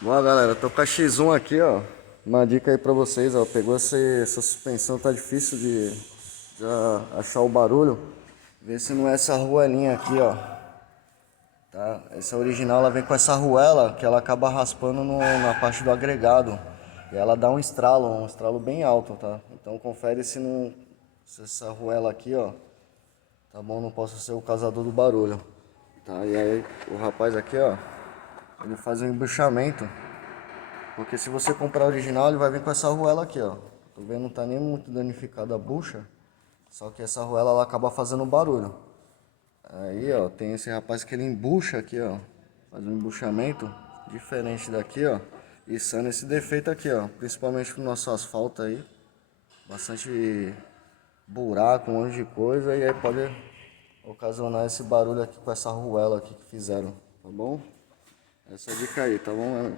Bom, galera, tô com a X1 aqui, ó. Uma dica aí pra vocês, ó. Pegou essa suspensão, tá difícil de achar o barulho. Vê se não é essa arruelinha aqui, ó. Tá? Essa original, ela vem com essa arruela que ela acaba raspando na parte do agregado. E ela dá um estralo bem alto, tá? Então confere se essa arruela aqui, ó, tá bom? Não possa ser o causador do barulho. Tá? E aí o rapaz aqui, ó, ele faz um embuchamento. Porque se você comprar original, ele vai vir com essa arruela aqui, ó. Tô vendo, não tá nem muito danificada a bucha. Só que essa arruela, ela acaba fazendo barulho. Aí, ó, tem esse rapaz que ele embucha aqui, ó. Faz um embuchamento diferente daqui, ó. E sana esse defeito aqui, ó. Principalmente no nosso asfalto aí. Bastante buraco, um monte de coisa. E aí pode ocasionar esse barulho aqui com essa arruela aqui que fizeram, tá bom? Essa dica aí, tá bom?